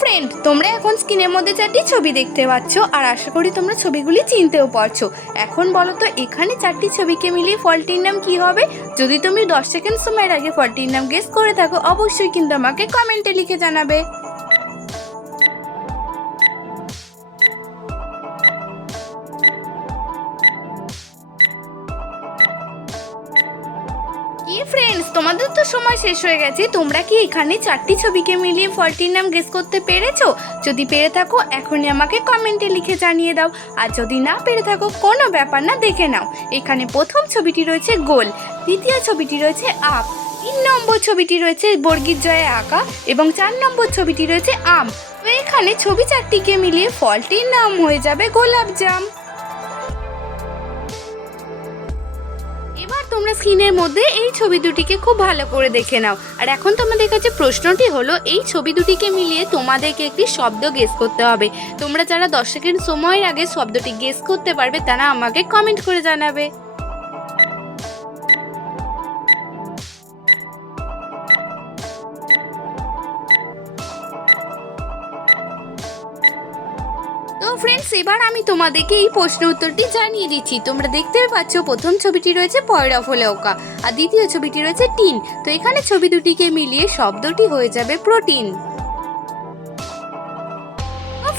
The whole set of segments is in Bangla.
ফ্রেন্ড তোমরা এখন স্ক্রিনের মধ্যে চারটি ছবি দেখতে পাচ্ছ, আর আশা করি তোমরা ছবিগুলি চিনতেও পারছ। এখন বলো তো, এখানে চারটি ছবিকে মিলিয়ে ফলটির নাম কি হবে? যদি তুমি দশ সেকেন্ড সময়ের আগে ফলটির নাম গেস করে থাকো, অবশ্যই কিন্তু আমাকে কমেন্টে লিখে জানাবে। ফ্রেন্ডস তোমাদের তো সময় শেষ হয়ে গেছে। তোমরা কি এখানে চারটি ছবিকে মিলিয়ে ফলটির নাম গেস করতে পেরেছ? যদি পেরে থাকো, এখনই আমাকে কমেন্টে লিখে জানিয়ে দাও। আর যদি না পেরে থাকো, কোনো ব্যাপার না, দেখে নাও। এখানে প্রথম ছবিটি রয়েছে গোল, দ্বিতীয় ছবিটি রয়েছে আপ তিন নম্বর ছবিটি রয়েছে বর্গীর জয়ে আঁকা, এবং চার নম্বর ছবিটি রয়েছে আম। তো এখানে ছবি চারটিকে মিলিয়ে ফলটির নাম হয়ে যাবে গোলাপ তোমরা স্ক্রিনের মধ্যে এই ছবি দুটিকে খুব ভালো করে দেখে নাও। আর এখন তোমাদের কাছে প্রশ্নটি হলো, এই ছবি দুটিকে মিলিয়ে তোমাদেরকে একটি শব্দ গেস করতে হবে। তোমরা যারা দশ সেকেন্ড সময়ের আগে শব্দটি গেস করতে পারবে, তারা আমাকে কমেন্ট করে জানাবে। ফ্রেন্ডস এবার আমি তোমাদেরকে এই প্রশ্ন উত্তরটি জানিয়ে দিচ্ছি। তোমরা দেখতে পাচ্ছ, প্রথম ছবিটি রয়েছে পয়রা ফলেওকা আর দ্বিতীয় ছবিটি রয়েছে টিন। তো এখানে ছবি দুটিকে মিলিয়ে শব্দটি হয়ে যাবে প্রোটিন।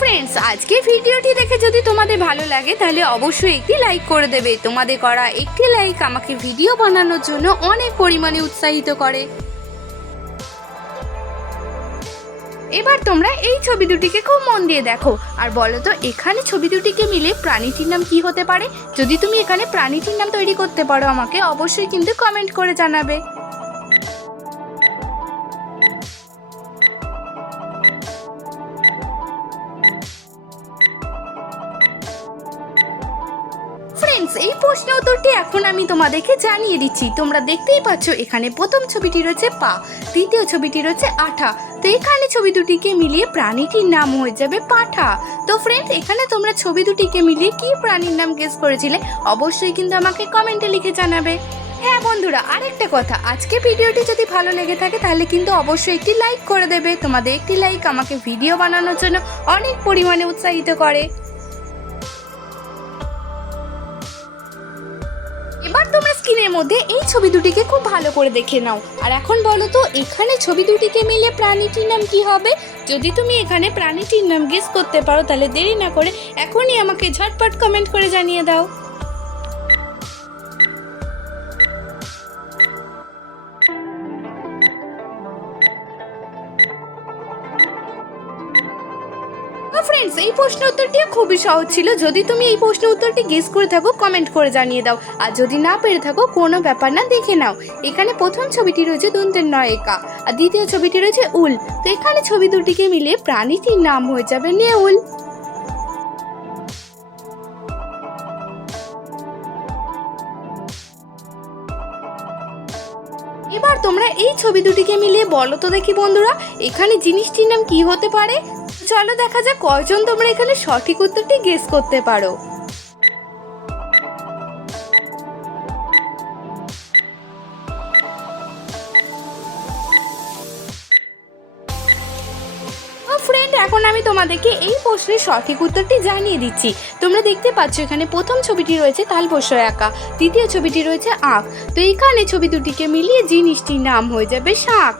ফ্রেন্ডস আজকের ভিডিওটি দেখে যদি তোমাদের ভালো লাগে, তাহলে অবশ্যই একটি লাইক করে দেবে। তোমাদের করা একটি লাইক আমাকে ভিডিও বানানোর জন্য অনেক পরিমাণে উৎসাহিত করে। এবার তোমরা এই ছবি দুটিকে খুব মন দিয়ে দেখো। আর বলো তো, এখানে ছবি দুটিকে মিলে প্রাণীটির নাম কি হতে পারে? যদি তুমি এখানে প্রাণীটির নাম তৈরি করতে পারো আমাকে, অবশ্যই কিন্তু কমেন্ট করে জানাবে। ফ্রেন্ডস এই প্রশ্ন উত্তরটি এখন আমি তোমাদেরকে জানিয়ে দিচ্ছি। তোমরা দেখতেই পাচ্ছ, এখানে প্রথম ছবিটি রয়েছে পা, দ্বিতীয় ছবিটি রয়েছে আঠা। তো এখানে ছবি দুটিকে মিলিয়ে প্রাণীটির নাম হয়ে যাবে পাঠা। তো ফ্রেন্ড এখানে তোমরা ছবি দুটিকে মিলিয়ে কি প্রাণীর নাম গেস করেছিলে, অবশ্যই কিন্তু আমাকে কমেন্টে লিখে জানাবে। হ্যাঁ বন্ধুরা, আরেকটা কথা, আজকে ভিডিওটি যদি ভালো লেগে থাকে, তাহলে কিন্তু অবশ্যই একটি লাইক করে দেবে। তোমাদের একটি লাইক আমাকে ভিডিও বানানোর জন্য অনেক পরিমাণে উৎসাহিত করে। এবার তোমরা স্ক্রিনের মধ্যে এই ছবি দুটিকে খুব ভালো করে দেখে নাও। আর এখন বলো তো, এখানে ছবি দুটিকে মিলে প্রাণীটির নাম কি হবে? যদি তুমি এখানে প্রাণীটির নাম গেস করতে পারো, তাহলে দেরি না করে এখনই আমাকে ঝটপট কমেন্ট করে জানিয়ে দাও। ফ্রেন্ডস এই প্রশ্ন উত্তরটি খুবই সহজ ছিল। যদি তুমি এই প্রশ্ন উত্তরটি গেস করে থাকো কমেন্ট করে জানিয়ে দাও। আর যদি না পেরে থাকো, কোনো ব্যাপার না, দেখে নাও। এখানে প্রথম ছবিটি রয়েছে দন্তের নয়কা, আর দ্বিতীয় ছবিটি রয়েছে উল। তো এখানে ছবি দুটিকে মিলে প্রাণীটির নাম হয়ে যাবে নেউল। এবার তোমরা এই ছবি দুটিকে মিলিয়ে বলো তো দেখি বন্ধুরা, এখানে জিনিসটির নাম কি হতে পারে? চলো দেখা যাক কয়জন তোমরা এখানে সঠিক উত্তরটি গেস করতে পারো। ফ্রেন্ড এখন আমি তোমাদেরকে এই প্রশ্নের সঠিক উত্তরটি জানিয়ে দিচ্ছি। তোমরা দেখতে পাচ্ছ এখানে প্রথম ছবিটি রয়েছে তালবসয় আঁকা, দ্বিতীয় ছবিটি রয়েছে আঁক তো এখানে ছবি দুটিকে মিলিয়ে জিনিসটির নাম হয়ে যাবে শাক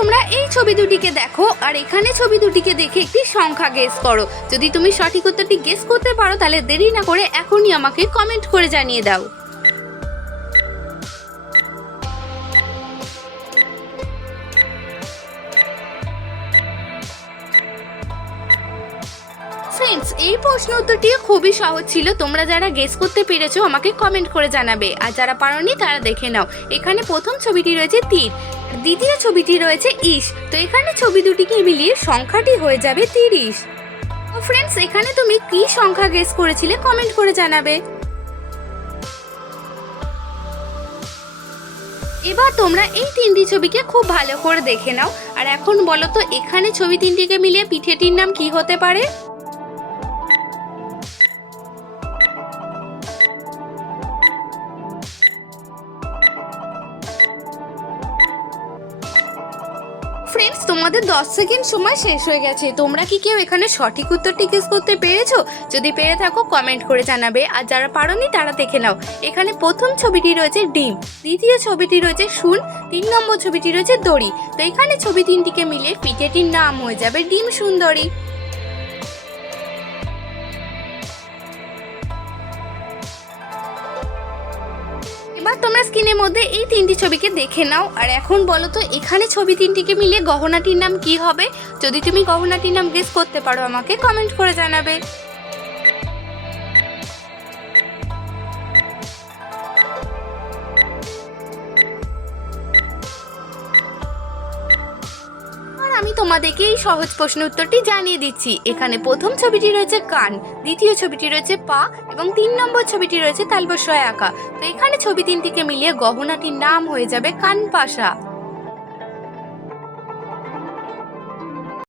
তোমরা এই ছবি দুটিকে দেখো, আর এখানে ছবি দুটিকে দেখে একটি সংখ্যা গেস করো। যদি তুমি সঠিক উত্তরটি গেস করতে পারো, তাহলে দেরি না করে এখনই আমাকে কমেন্ট করে জানিয়ে দাও। এই প্রশ্ন উত্তরটিও খুবই সহজ ছিল। তোমরা যারা গেস করতে পেরেছ, আমাকে কমেন্ট করে জানাবে। আর যারা পারোনি, তারা দেখে নাও। এখানে প্রথম ছবিটি রয়েছে তীর। দ্বিতীয় ছবিটি রয়েছে ইস তো এখানে ছবি দুটিকে মিলিয়ে সংখ্যাটি হয়ে যাবে তিরিশ। তো ফ্রেন্ডস এখানে তুমি কি সংখ্যা গেস করেছিলে কমেন্ট করে জানাবে। এবার তোমরা এই তিনটি ছবিকে খুব ভালো করে দেখে নাও। আর এখন বলো তো, এখানে ছবি তিনটিকে মিলিয়ে পিঠেটির নাম কি হতে পারে? ফ্রেন্ডস তোমাদের দশ সেকেন্ড সময় শেষ হয়ে গেছে। তোমরা কি কেউ এখানে সঠিক উত্তর গেস করতে পেরেছ? যদি পেরে থাকো কমেন্ট করে জানাবে। আর যারা পারোনি, তারা দেখে নাও। এখানে প্রথম ছবিটি রয়েছে ডিম, দ্বিতীয় ছবিটি রয়েছে শুন, তিন নম্বর ছবিটি রয়েছে দড়ি। তো এখানে ছবি তিনটিকে মিলে পিঠেটির নাম হয়ে যাবে ডিম সুন্দরী। এবার তোমরা স্ক্রিনের মধ্যে এই তিনটি ছবিকে দেখে নাও। আর এখন বলো তো, এখানে ছবি তিনটিকে মিলিয়ে গহনাটির নাম কি হবে? যদি তুমি গহনাটির নাম গেস করতে পারো, আমাকে কমেন্ট করে জানাবে। তোমাদেরকে এই সহজ প্রশ্ন উত্তরটি জানিয়ে দিচ্ছি। এখানে প্রথম ছবিটি রয়েছে কান, দ্বিতীয় ছবিটি রয়েছে পা, এবং তিন নম্বর ছবিটি রয়েছে তালবসায় আঁকা তো এখানে ছবি তিনটিকে মিলিয়ে গহনাটির নাম হয়ে যাবে কান পাশা